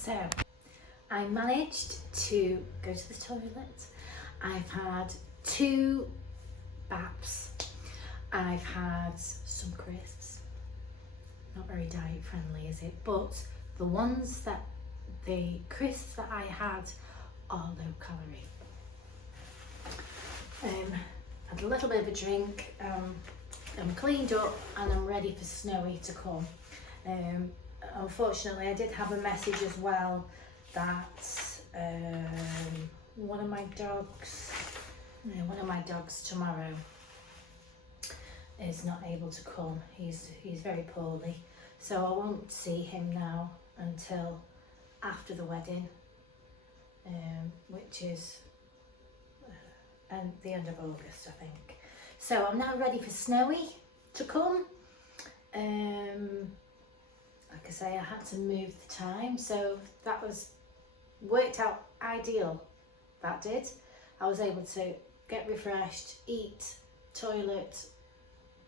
So I managed to go to the toilet. I've had 2 baps. I've had some crisps. Not very diet friendly, is it? But the crisps that I had are low calorie. Had a little bit of a drink. I'm cleaned up and I'm ready for Snowy to come. Unfortunately, I did have a message as well that one of my dogs tomorrow is not able to come. He's very poorly, so I won't see him now until after the wedding, which is the end of August, I think. So I'm now ready for Snowy to come. Like I say, I had to move the time, so that worked out ideal. That did. I was able to get refreshed, eat, toilet,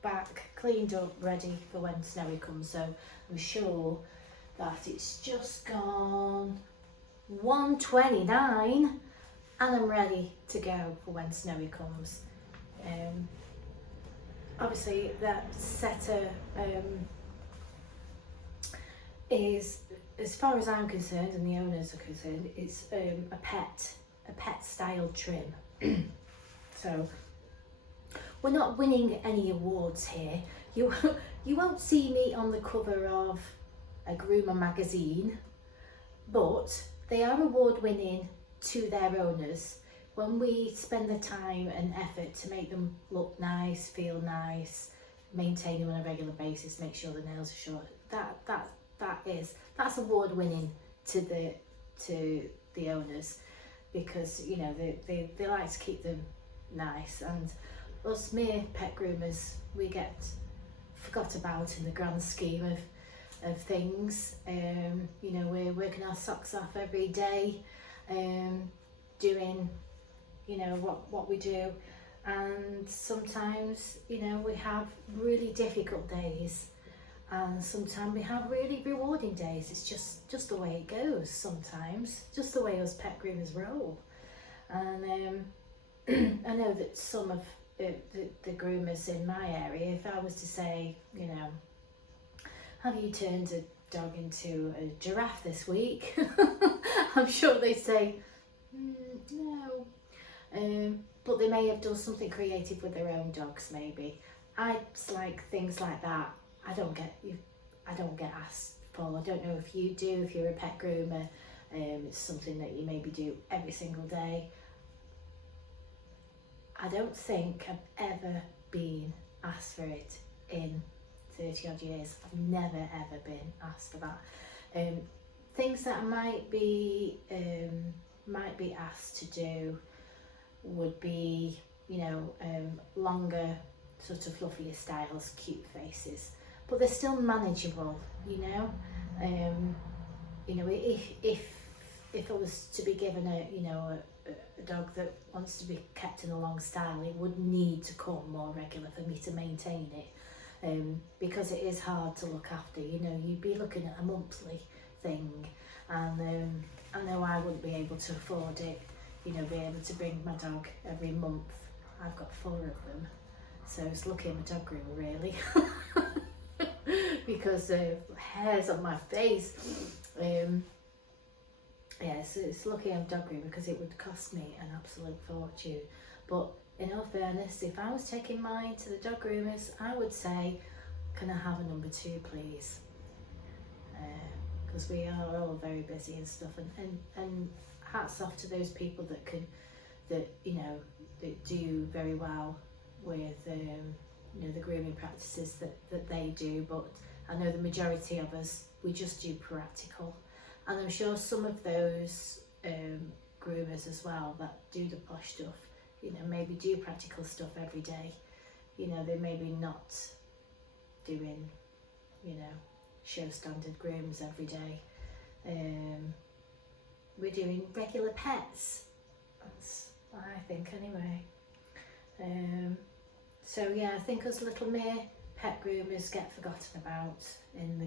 back, cleaned up, ready for when Snowy comes. So I'm sure that it's just gone 1:29 and I'm ready to go for when Snowy comes. Obviously that setter is, as far as I'm concerned and the owners are concerned, it's a pet style trim. So we're not winning any awards here. You won't see me on the cover of a groomer magazine, but they are award winning to their owners. When we spend the time and effort to make them look nice, feel nice, maintain them on a regular basis, make sure the nails are short, that's award winning to the owners, because you know they like to keep them nice, and us mere pet groomers, we get forgot about in the grand scheme of things. You know, we're working our socks off every day, doing, you know, what we do, and sometimes, you know, we have really difficult days, and sometimes we have really rewarding days. It's just the way it goes sometimes, just the way us pet groomers roll. And I know that some of the groomers in my area, if I was to say, you know, have you turned a dog into a giraffe this week? I'm sure they'd say, no. But they may have done something creative with their own dogs, maybe. I like things like that. I don't get asked for. I don't know if you do, if you're a pet groomer. It's something that you maybe do every single day. I don't think I've ever been asked for it in 30 odd years. I've never ever been asked for that. Things that I might be asked to do would be, you know, longer, sort of fluffier styles, cute faces, but they're still manageable, you know. You know, if I was to be given a dog that wants to be kept in a long style, it would need to come more regular for me to maintain it, because it is hard to look after. You know, you'd be looking at a monthly thing, and I know I wouldn't be able to afford it, you know, be able to bring my dog every month. I've got 4 of them, so it's lucky I'm a dog groomer, really. Because hairs on my face. Yes, it's lucky I'm dog groomer, because it would cost me an absolute fortune. But in all fairness, if I was taking mine to the dog groomers, I would say, can I have a number 2, please? Because we are all very busy and stuff, and hats off to those people that do very well with you know, the grooming practices that they do. But I know the majority of us, we just do practical. And I'm sure some of those groomers as well that do the posh stuff, you know, maybe do practical stuff every day. You know, they maybe not doing, you know, show standard grooms every day. We're doing regular pets. That's what I think anyway. So yeah, I think us little mere pet groomers get forgotten about in the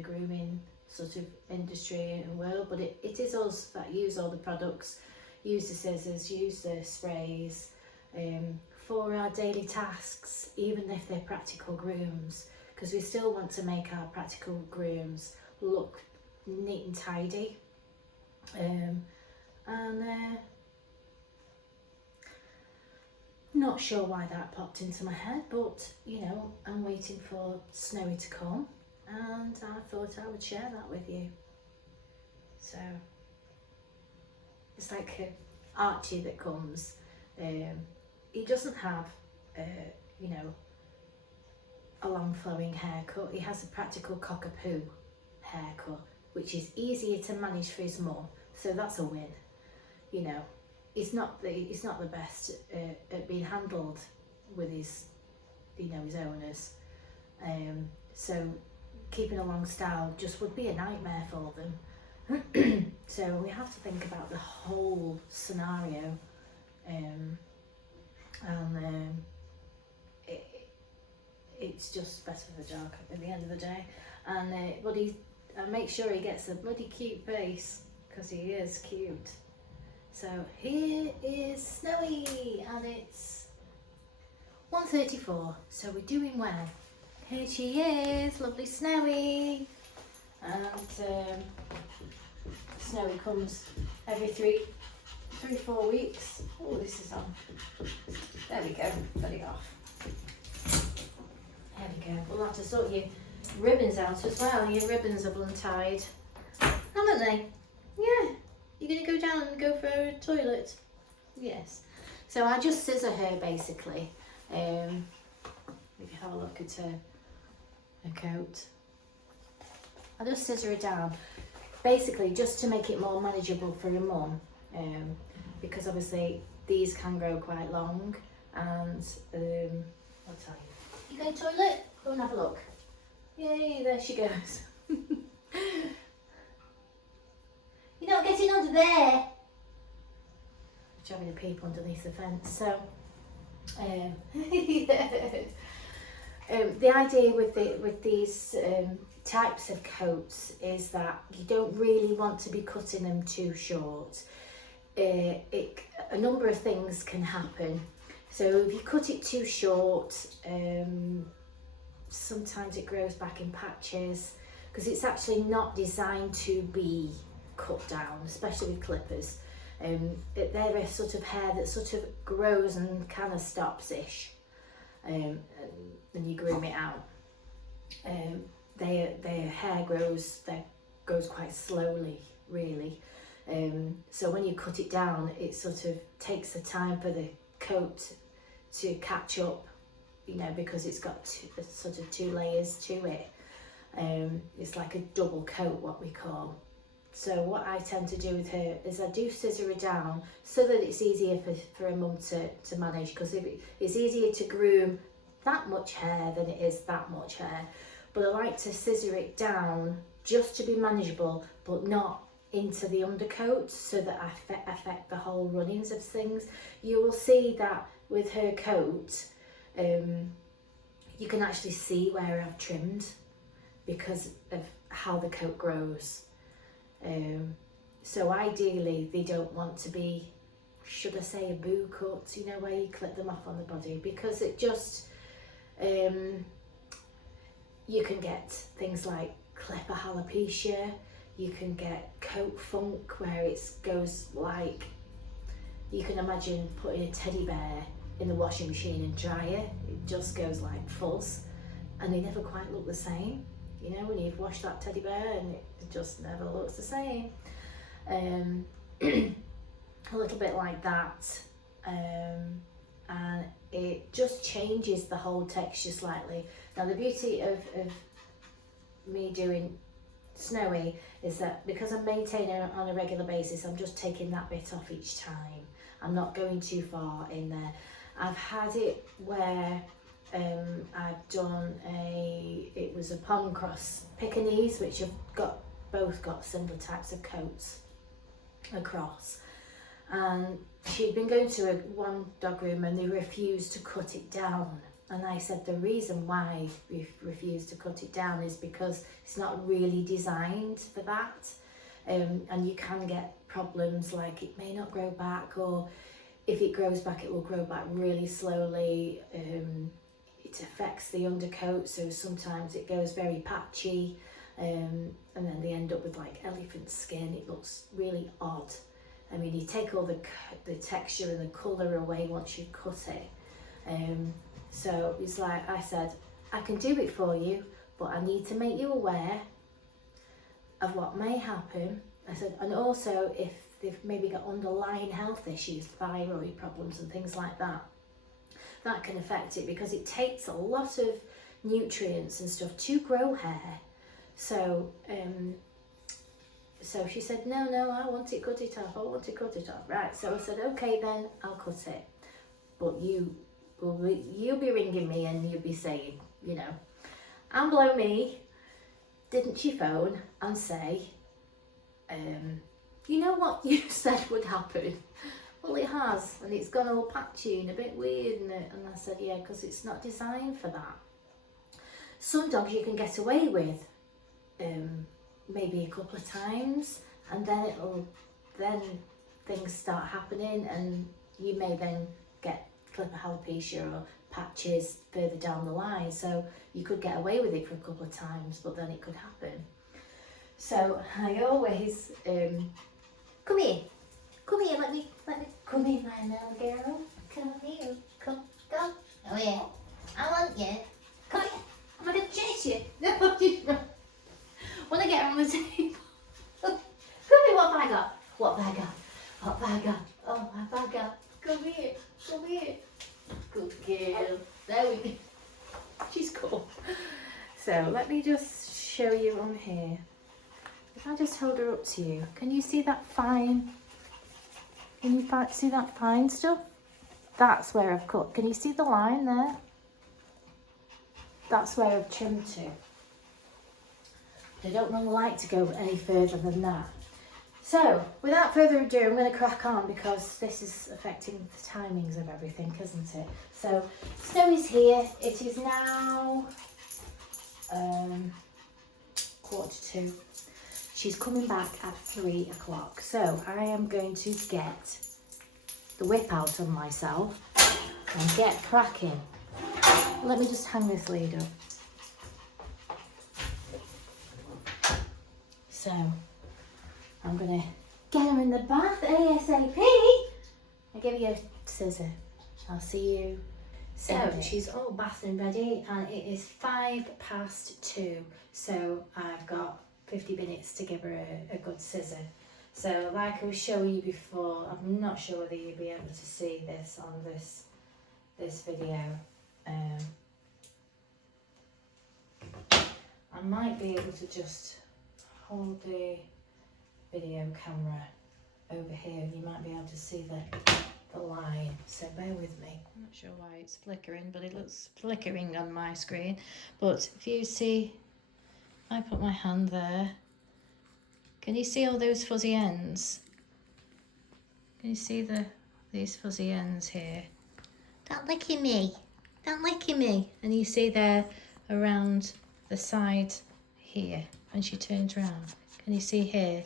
grooming sort of industry and world, but it is us that use all the products, use the scissors, use the sprays for our daily tasks, even if they're practical grooms, because we still want to make our practical grooms look neat and tidy. Not sure why that popped into my head, but you know, I'm waiting for Snowy to come, and I thought I would share that with you. So it's like Archie that comes. He doesn't have, you know, a long flowing haircut. He has a practical cockapoo haircut, which is easier to manage for his mum. So that's a win. You know, he's not the best at being handled with his, you know, his owners. So keeping a long style just would be a nightmare for them. So we have to think about the whole scenario. It's just better for the dog at the end of the day. And but I make sure he gets a bloody cute face, because he is cute. So here is Snowy, and it's 1:34, so we're doing well. Here she is, lovely Snowy. And Snowy comes every 3-4 weeks. Oh, this is on. There we go, got it off. There we go. We'll have to sort your ribbons out as well. Your ribbons are untied, haven't they? Yeah. You're going to go down and go for a toilet? Yes. So I just scissor her basically. If you have a look at her coat. I just scissor her down. Basically just to make it more manageable for your mum. Because obviously these can grow quite long. And I'll tell you. You going to the toilet? Go and have a look. Yay, there she goes. You're not getting under there. She's having a peep underneath the fence. So, the idea with these types of coats is that you don't really want to be cutting them too short. A number of things can happen. So if you cut it too short, sometimes it grows back in patches, because it's actually not designed to be cut down, especially with clippers. They're a sort of hair that sort of grows and kind of stops-ish, and you groom it out. Their hair grows quite slowly, really. So when you cut it down, it sort of takes the time for the coat to catch up, you know, because it's got sort of 2 layers to it. It's like a double coat, what we call. So what I tend to do with her is I do scissor her down so that it's easier for a mum to manage, because it's easier to groom that much hair than it is that much hair. But I like to scissor it down just to be manageable, but not into the undercoat, so that I affect the whole runnings of things. You will see that with her coat, you can actually see where I've trimmed because of how the coat grows. So ideally they don't want to be, should I say, a boo cut, you know, where you clip them off on the body, because it just you can get things like clipper alopecia, you can get coat funk, where it goes like, you can imagine putting a teddy bear in the washing machine and dry it just goes like fuzz, and they never quite look the same. You know, when you've washed that teddy bear and it just never looks the same. A little bit like that. And it just changes the whole texture slightly. Now the beauty of me doing Snowy is that because I'm maintaining it on a regular basis, I'm just taking that bit off each time. I'm not going too far in there. I've had it where I've done it was a pom cross Pekingese, which have both got similar types of coats across, and she'd been going to one dog room and they refused to cut it down And I said the reason why we refused to cut it down is because it's not really designed for that. And you can get problems like it may not grow back, or if it grows back, it will grow back really slowly. It affects the undercoat, so sometimes it goes very patchy, and then they end up with like elephant skin. It looks really odd. I mean, you take all the texture and the colour away once you cut it. So it's like I said, I can do it for you, but I need to make you aware of what may happen. I said, and also if they've maybe got underlying health issues, thyroid problems and things like that, that can affect it, because it takes a lot of nutrients and stuff to grow hair. So so she said, no, I want it, cut it off, I want to cut it off. Right, so I said, okay then, I'll cut it. But you'll be ringing me and you'll be saying, you know, and blow me, didn't you phone and say, you know what you said would happen? Well, it has, and it's gone all patchy and a bit weird, isn't it? And I said, yeah, because it's not designed for that. Some dogs you can get away with maybe a couple of times, and then things start happening, and you may then get clipper alopecia or patches further down the line. So you could get away with it for a couple of times, but then it could happen. So I always come here, let me, come here, my little girl, come here, come, oh yeah, I want you, come here, I'm gonna chase you, no, when I get her on the table, come here, what have I got, oh, what have I got, come here, good girl, there we go, she's cool. So let me just show you on here. If I just hold her up to you, can you see that fine? Can you see that fine stuff? That's where I've cut. Can you see the line there? That's where I've trimmed to. I don't really like to go any further than that. So, without further ado, I'm going to crack on, because this is affecting the timings of everything, isn't it? So, Snow is here. It is now 2:15. She's coming back at 3 o'clock. So I am going to get the whip out of myself and get cracking. Let me just hang this lead up. So I'm gonna get her in the bath ASAP. I'll give you a scissor. I'll see you. So she's all bathed and ready, and it is 2:05. So I've got 50 minutes to give her a good scissor. So like I was showing you before, I'm not sure whether you'll be able to see this on this video. I might be able to just hold the video camera over here and you might be able to see the line, so bear with me. I'm not sure why it's flickering, but it looks flickering on my screen. But if you see, I put my hand there. Can you see all those fuzzy ends? Can you see these fuzzy ends here? Don't look at me. Don't look at me. And you see there around the side here when she turns around. Can you see here?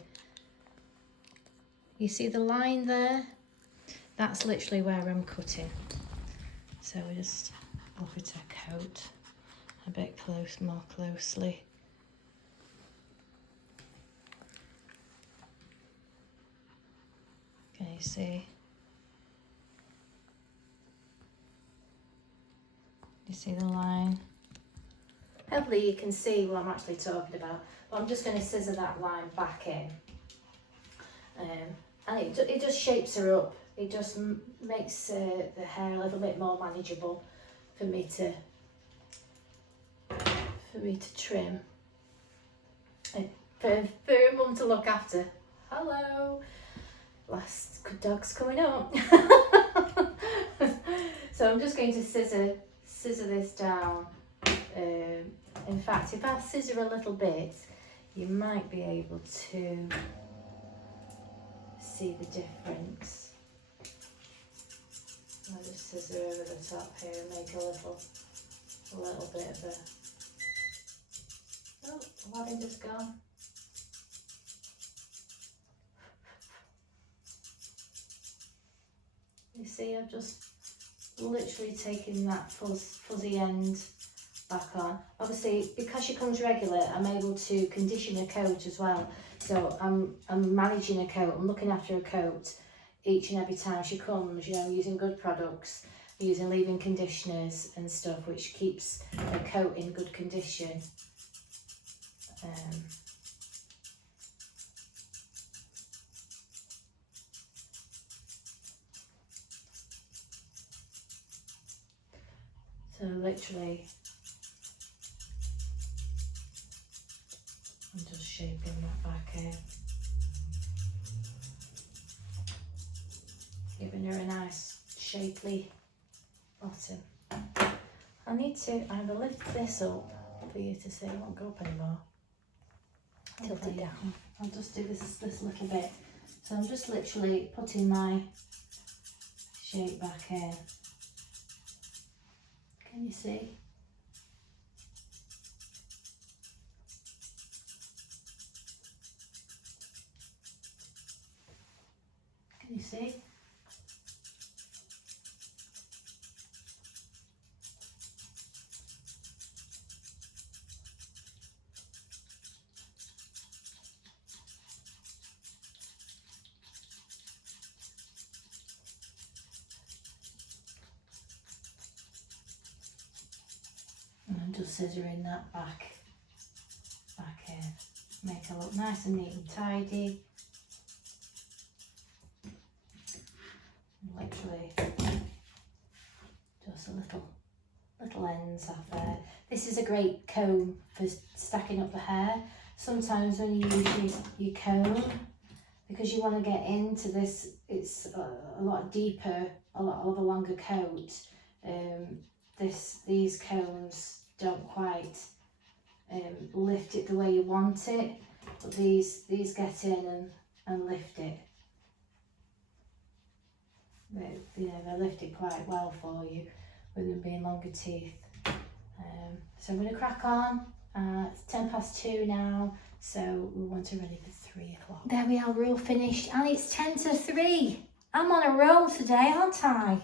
You see the line there? That's literally where I'm cutting. So we just look at her coat a bit more closely. Can you see? You see the line? Hopefully you can see what I'm actually talking about. But I'm just going to scissor that line back in. And it just shapes her up. It just makes the hair a little bit more manageable for me to trim. And for a mum to look after. Hello. Last good dog's coming up. So I'm just going to scissor this down. In fact, if I scissor a little bit, you might be able to see the difference. I'll just scissor over the top here and make a little little bit of a... Oh, the lavender's gone. You see, I've just literally taken that fuzzy end back on. Obviously, because she comes regular, I'm able to condition her coat as well. So I'm managing her coat, I'm looking after her coat each and every time she comes, you know, using good products, using leave-in conditioners and stuff, which keeps her coat in good condition. So literally, I'm just shaping that back here, giving her a nice shapely bottom. I need to either lift this up for you to see. It won't go up anymore. Tilt it down. I'll just do this little bit. So I'm just literally putting my shape back in. Can you see? Can you see? And I'm just scissoring that back in. Make it look nice and neat and tidy. Literally just a little ends off there. This is a great comb for stacking up the hair. Sometimes when you use your comb, because you want to get into this, it's a lot deeper, a lot of a longer coat. These combs don't quite lift it the way you want it, but these get in and lift it. They lift it quite well for you with them being longer teeth. So I'm going to crack on. It's 2:10 now, so we want her ready for 3 o'clock. There we are, we're all finished, and it's 2:50. I'm on a roll today, aren't I?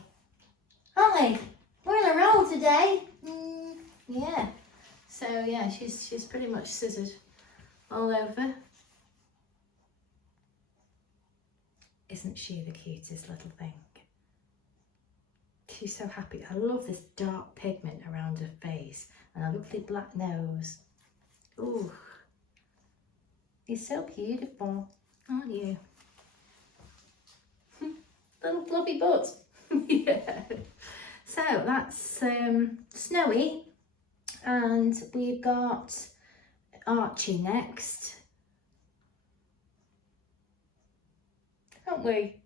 Aren't we? We're on a roll today. Yeah. So yeah, she's pretty much scissored all over. Isn't she the cutest little thing? She's so happy. I love this dark pigment around her face and a lovely black nose. Ooh, you're so beautiful, aren't you? Little fluffy butt. Yeah. So that's Snowy, and we've got Archie next, haven't we?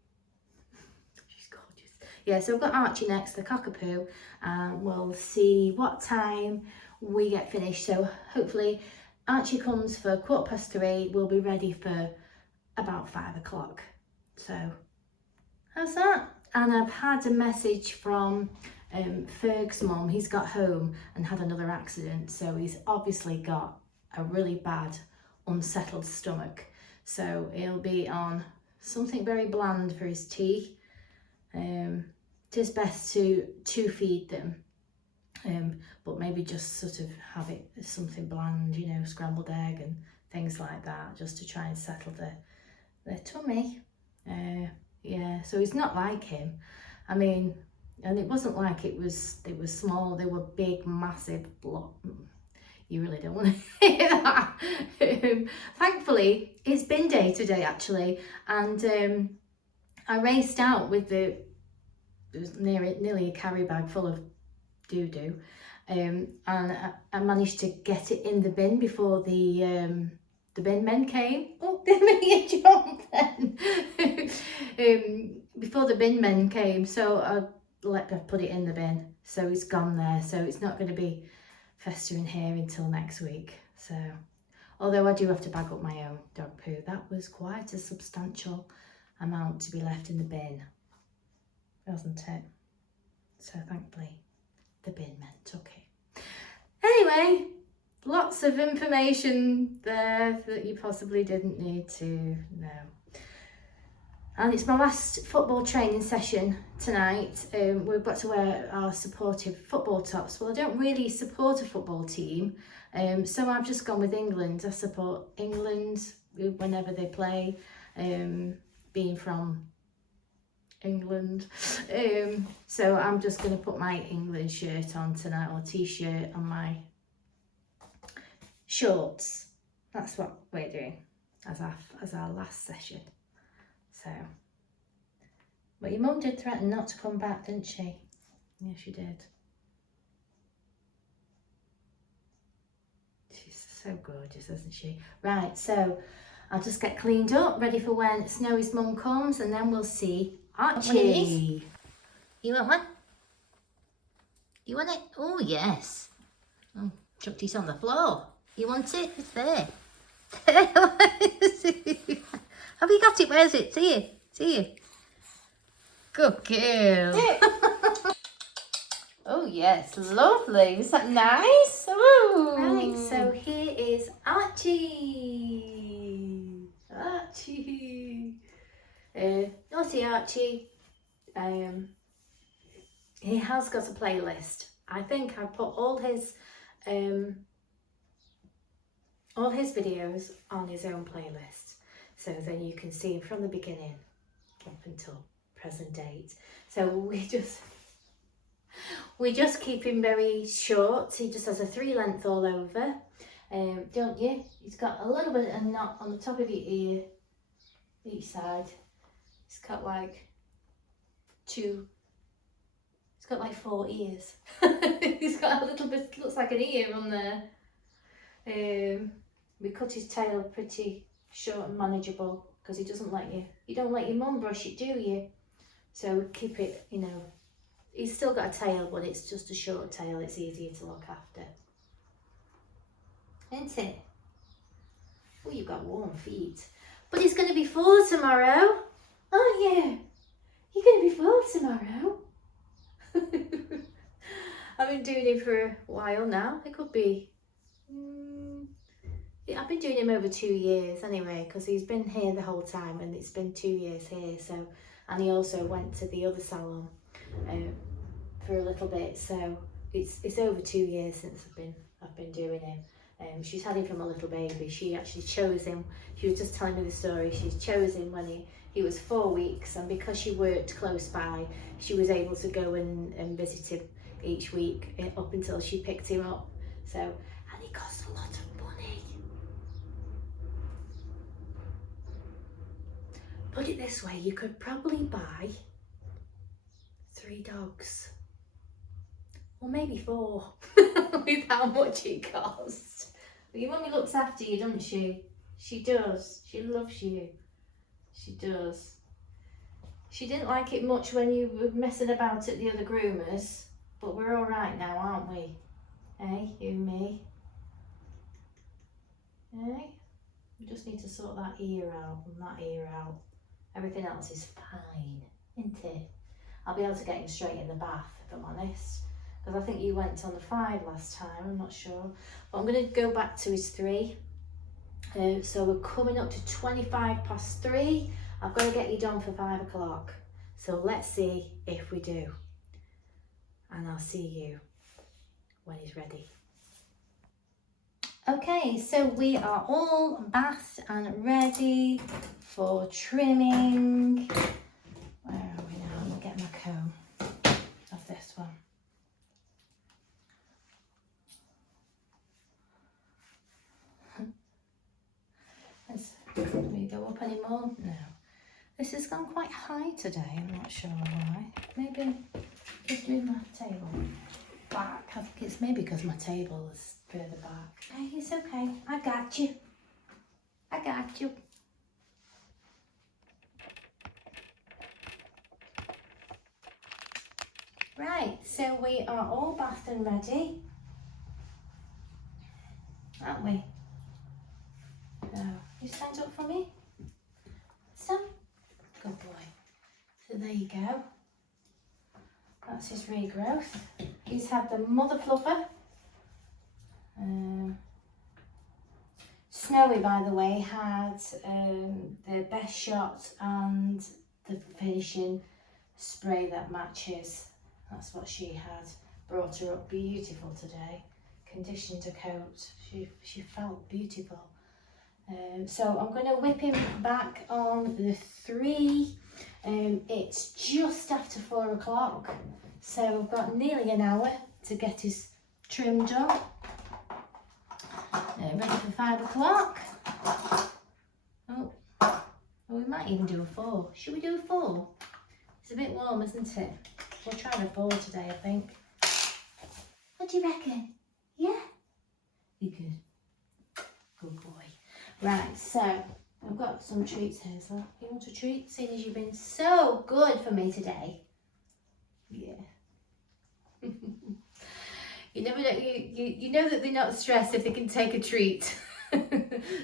She's gorgeous. Yeah, so we've got Archie next, the cockapoo, and we'll see what time we get finished. So hopefully Archie comes for 3:15. We'll be ready for about 5 o'clock. So how's that? And I've had a message from Ferg's mum. He's got home and had another accident, so he's obviously got a really bad unsettled stomach, so he'll be on something very bland for his tea. It is best to feed them, but maybe just sort of have it as something bland, you know, scrambled egg and things like that, just to try and settle their tummy. Yeah, so he's not like him. I mean, and it wasn't like it was small, they were big, massive block. You really don't want to hear that. Thankfully, it's bin day today actually, and I raced out with it was nearly a carry bag full of doo-doo, and I managed to get it in the bin before the bin men came. Oh, they made me jump then. Before the bin men came, so I put it in the bin. So it's gone there. So it's not going to be festering here until next week. So, although I do have to bag up my own dog poo, that was quite a substantial amount to be left in the bin, wasn't it? So thankfully, the bin men took it. anyway, lots of information there that you possibly didn't need to know. And it's my last football training session tonight. We've got to wear our supportive football tops. Well, I don't really support a football team, so I've just gone with England. I support England whenever they play, being from England. So I'm just going to put my England shirt on tonight, or t-shirt, and my shorts. That's what we're doing as our last session. So, but your mum did threaten not to come back, didn't she? Yeah, she did. She's so gorgeous, isn't she? Right, so I'll just get cleaned up, ready for when Snowy's mum comes, and then we'll see Archie. You want one? You want it? Oh, yes. Oh, chucked it on the floor. You want it? It's there. Have you got it? Where is it? See you. Good girl. Oh yes, lovely. Is that nice? Ooh. Right, so here is Archie. Naughty Archie. He has got a playlist. I think I put all his videos on his own playlist, so then you can see him from the beginning up until present date. So we just keep him very short. He just has a 3 length all over, don't you? He's got a little bit of a knot on the top of your ear, each side. He's got like 4 ears. He's got a little bit, looks like an ear on there. We cut his tail pretty short and manageable because he doesn't let you. You don't let your mum brush it, do you? So we keep it, you know. He's still got a tail, but it's just a short tail. It's easier to look after, isn't it? Oh, you've got warm feet. But he's going to be 4 tomorrow, aren't you? You're going to be 4 tomorrow. I've been doing it for a while now. It could be. I've been doing him over 2 years anyway, because he's been here the whole time, and it's been 2 years here. So, and he also went to the other salon for a little bit. So it's over 2 years since I've been doing him. She's had him from a little baby. She actually chose him. She was just telling me the story. She chose him when he was 4 weeks, and because she worked close by, she was able to go and visit him each week up until she picked him up. So, and he cost a lot of money. Put it this way, you could probably buy 3 dogs, or maybe 4, with how much it costs. But your mummy looks after you, doesn't she? She does. She loves you. She does. She didn't like it much when you were messing about at the other groomers, but we're all right now, aren't we? Eh, you and me? Eh? We just need to sort that ear out and that ear out. Everything else is fine, isn't it? I'll be able to get him straight in the bath, if I'm honest. Because I think you went on the 5 last time, I'm not sure. But I'm going to go back to his 3. So we're coming up to 3:25. I've got to get you done for 5 o'clock. So let's see if we do. And I'll see you when he's ready. Okay, so we are all bathed and ready for trimming. Where are we now? I'm going to get my comb of this one. Can we go up any more? No. This has gone quite high today, I'm not sure why. Maybe just move my table back. I think it's maybe because my table is further back. Hey, it's okay. I got you. I got you. Right, so we are all bathed and ready, aren't we? So, you stand up for me? So, good boy. So there you go. That's his regrowth. He's had the mother fluffer Snowy, by the way, had the best shot and the finishing spray that matches. That's what she had. Brought her up beautiful today. Conditioned her coat. She felt beautiful. So I'm going to whip him back on the 3. It's just after 4 o'clock. So I've got nearly an hour to get his trim done. Ready for 5 o'clock. Oh, we might even do a 4. Should we do a 4? It's a bit warm, isn't it? We'll try a 4 today, I think. What do you reckon? Yeah? You good? Good boy. Right, so I've got some treats here. So you want a treat? Seeing as you've been so good for me today. Yeah. You never know. You know that they're not stressed if they can take a treat.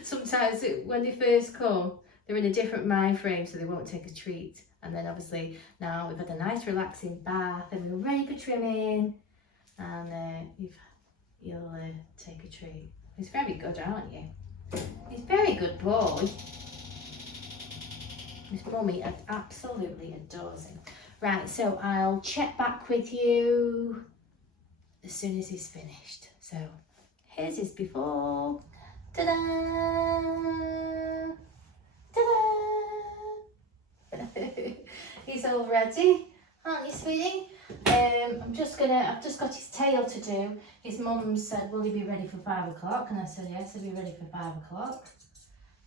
Sometimes when they first come, they're in a different mind frame, so they won't take a treat. And then obviously now we've had a nice relaxing bath and we're ready for trimming, and you'll take a treat. He's very good, aren't you? He's a very good boy. His mummy absolutely adores him. Right, so I'll check back with you as soon as he's finished. So here's his before. Ta-da! Ta-da! He's all ready, aren't you, sweetie? I've just got his tail to do. His mum said, will he be ready for 5 o'clock? And I said, yes, he'll be ready for 5 o'clock.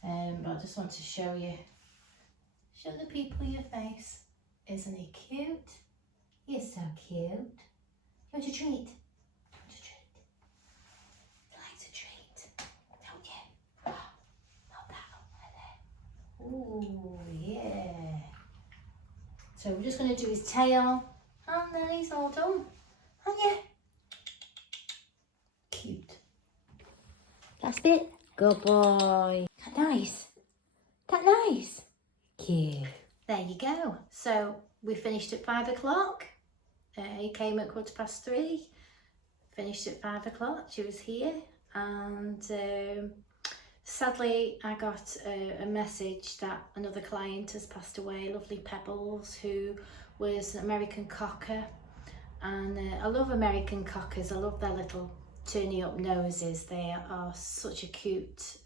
But I just want to show the people your face. Isn't he cute? You're so cute. You want a treat? You want a treat? He likes a treat, don't you? Oh, not that one there. Ooh, yeah. So we're just going to do his tail, and then he's all done. Aren't you? Cute. Last bit. Good boy. That nice? That nice? Cute. There you go. So we finished at 5 o'clock. He came at 3:15. Finished at 5 o'clock. She was here, and sadly I got a message that another client has passed away. Lovely Pebbles, who was an American Cocker, and I love American Cockers. I love their little turny up noses. They are such a cute,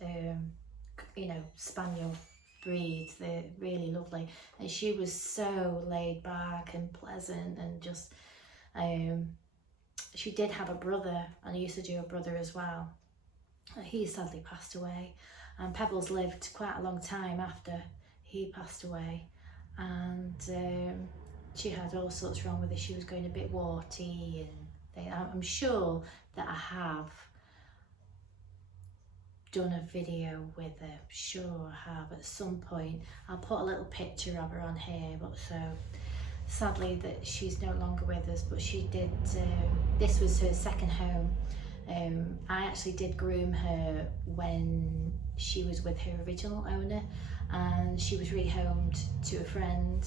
spaniel breed. They're really lovely, and she was so laid back and pleasant, and just she did have a brother, and I used to do a brother as well. He sadly passed away, and Pebbles lived quite a long time after he passed away, and she had all sorts wrong with her. She was going a bit warty, and I'm sure that I have done a video with her. Sure I have at some point. I'll put a little picture of her on here, but so sadly that she's no longer with us. But she did, this was her second home. I actually did groom her when she was with her original owner, and she was rehomed to a friend,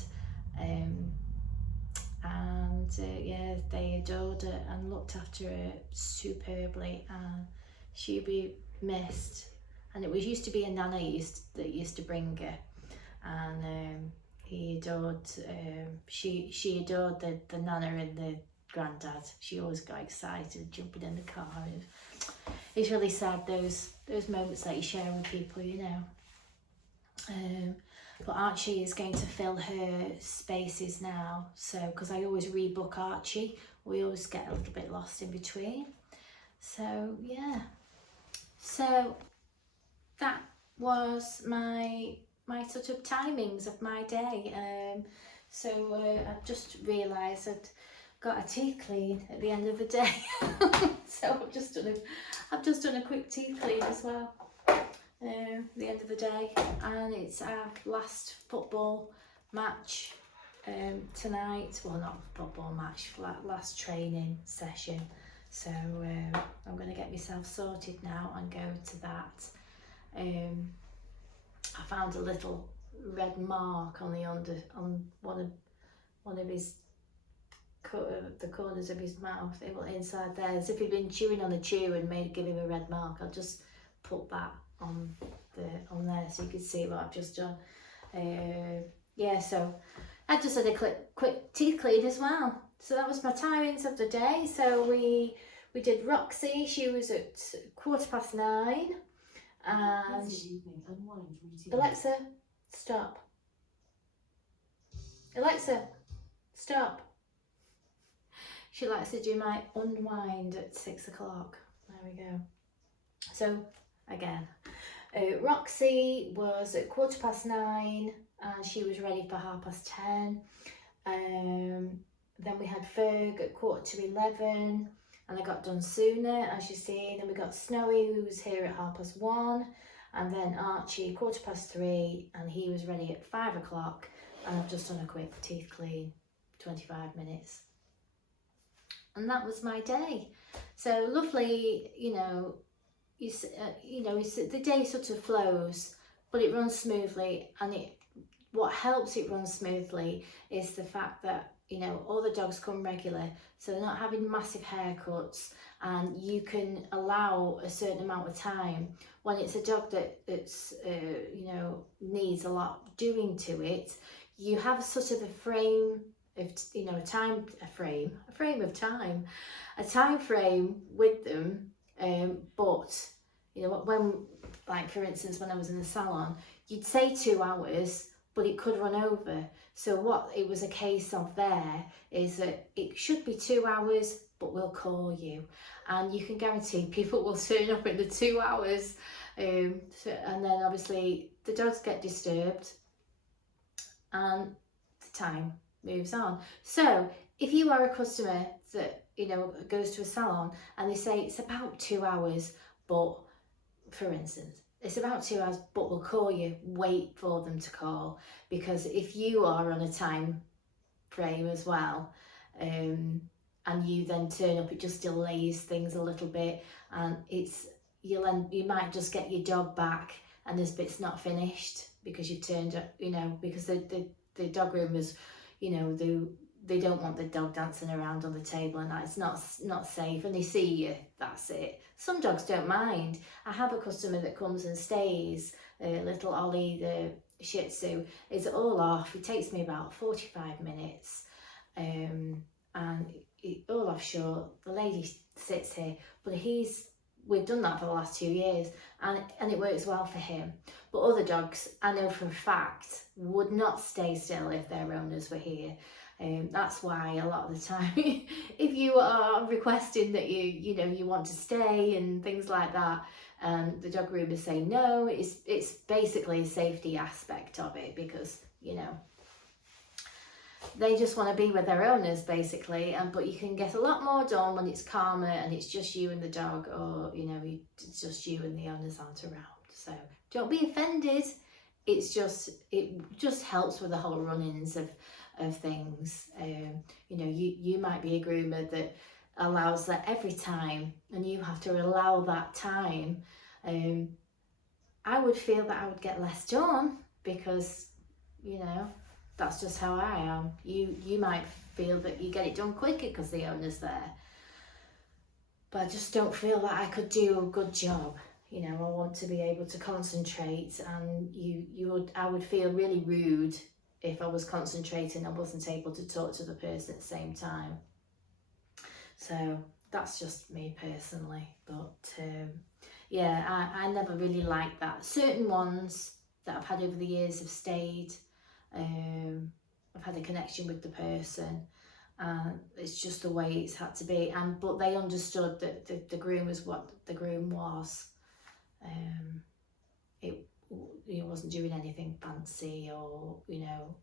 yeah, they adored her and looked after her superbly, and she'd be missed. And it used to be a nana that used to bring her, and he adored, she adored the nana and the granddad. She always got excited jumping in the car. It's really sad, those moments that you share with people, you know. But Archie is going to fill her spaces now, so because I always rebook Archie, we always get a little bit lost in between. So yeah, so that was my sort of timings of my day. So I've just realised I'd got a teeth clean at the end of the day. So I've just done a quick teeth clean as well. The end of the day, and it's our last football match tonight. Well, not football match, last training session. So I'm going to get myself sorted now and go to that. I found a little red mark on one of his the corners of his mouth, inside there, as if he'd been chewing on a chew and give him a red mark. I'll just put that on there so you can see what I've just done. Yeah, so I just had a quick teeth clean as well. So that was my timings of the day. So we did Roxy. She was at 9:15, and Alexa, stop. Alexa, stop. She likes to do my unwind at 6 o'clock. There we go. So again, Roxy was at 9:15 and she was ready for 10:30. Then we had Ferg at 11:15 and I got done sooner, as you see. Then we got Snowy, who was here at 1:30, and then Archie 3:15 and he was ready at 5 o'clock. And I've just done a quick teeth clean, 25 minutes. And that was my day. So lovely, you know, the day sort of flows, but it runs smoothly. And what helps it run smoothly is the fact that, you know, all the dogs come regular, so they're not having massive haircuts, and you can allow a certain amount of time. When it's a dog that's you know, needs a lot doing to it, you have sort of a frame of, you know, a time frame with them, but you know, when, like for instance, when I was in the salon, you'd say 2 hours, but it could run over. So what it was a case of there is that it should be 2 hours, but we'll call you, and you can guarantee people will turn up in the 2 hours. And then obviously the dogs get disturbed and the time moves on. So if you are a customer that, you know, goes to a salon and they say it's about 2 hours, but for instance, it's about 2 hours, but we'll call you, wait for them to call, because if you are on a time frame as well, and you then turn up, it just delays things a little bit, and you might just get your dog back and this bit's not finished because you turned up, you know, because the dog groomers, you know, they don't want the dog dancing around on the table, and it's not safe, and they see you, that's it. Some dogs don't mind. I have a customer that comes and stays, little Ollie, the Shih Tzu, is all off. It takes me about 45 minutes, and all offshore. The lady sits here, but we've done that for the last 2 years, and it works well for him. But other dogs, I know for a fact, would not stay still if their owners were here. That's why a lot of the time, if you are requesting that you want to stay and things like that, and the dog groomers say no, it's basically a safety aspect of it, because, you know, they just want to be with their owners basically. But you can get a lot more done when it's calmer and it's just you and the dog, or, you know, it's just you and the owners aren't around. So don't be offended. It just helps with the whole run-ins of things. You know, you might be a groomer that allows that every time, and you have to allow that time. I would feel that I would get less done, because, you know, that's just how I am. You might feel that you get it done quicker because the owner's there, but I just don't feel that I could do a good job. You know, I want to be able to concentrate, and I would feel really rude if I was concentrating and wasn't able to talk to the person at the same time. So that's just me personally, but yeah, I never really liked that. Certain ones that I've had over the years have stayed. I've had a connection with the person, and it's just the way it's had to be. But they understood that the groom was what the groom was. He wasn't doing anything fancy or, you know,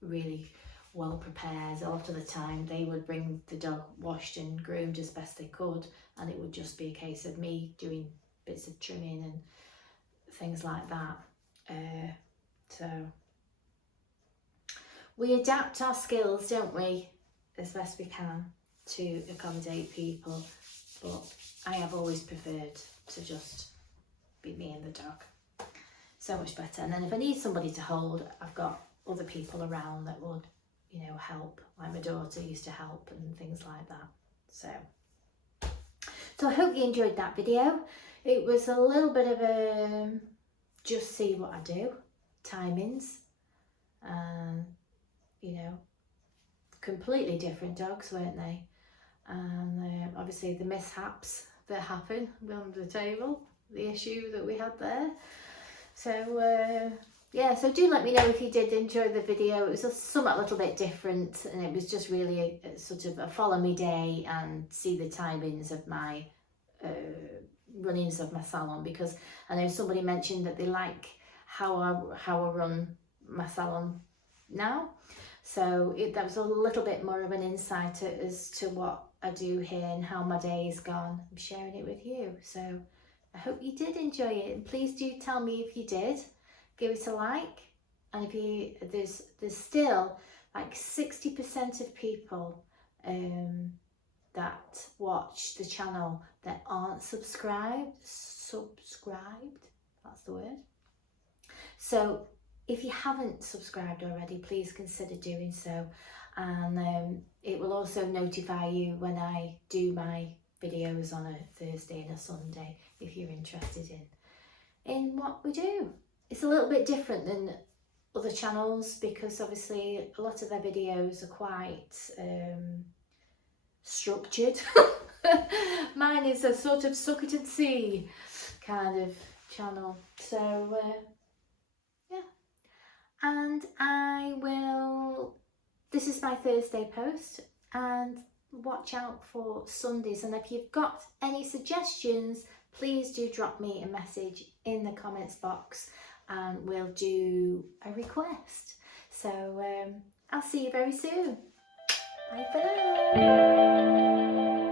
really well prepared. A lot of the time they would bring the dog washed and groomed as best they could, and it would just be a case of me doing bits of trimming and things like that. So we adapt our skills, don't we, as best we can to accommodate people, but I have always preferred to just be me and the dog. So much better. And then if I need somebody to hold, I've got other people around that would, you know, help. Like my daughter used to help and things like that. So I hope you enjoyed that video. it was a little bit of a just see what I do, timings, and you know, completely different dogs, weren't they? And obviously the mishaps that happen on the table, the issue that we had there. So yeah, so do let me know if you did enjoy the video. It was somewhat a little bit different, and it was just really a sort of a follow me day and see the timings of my runnings of my salon, because I know somebody mentioned that they like how I run my salon now. So that was a little bit more of an insight as to what I do here and how my day is gone. I'm sharing it with you. So I hope you did enjoy it, and please do tell me if you did. Give it a like, and if you there's still like 60% of people that watch the channel that aren't subscribed, that's the word. So if you haven't subscribed already, please consider doing so, and it will also notify you when I do my videos on a Thursday and a Sunday if you're interested in what we do. It's a little bit different than other channels because obviously a lot of their videos are quite structured. Mine is a sort of suck it and see kind of channel. So yeah, and I will, this is my Thursday post, and watch out for Sundays, and if you've got any suggestions, please do drop me a message in the comments box and we'll do a request. So I'll see you very soon. Bye for now.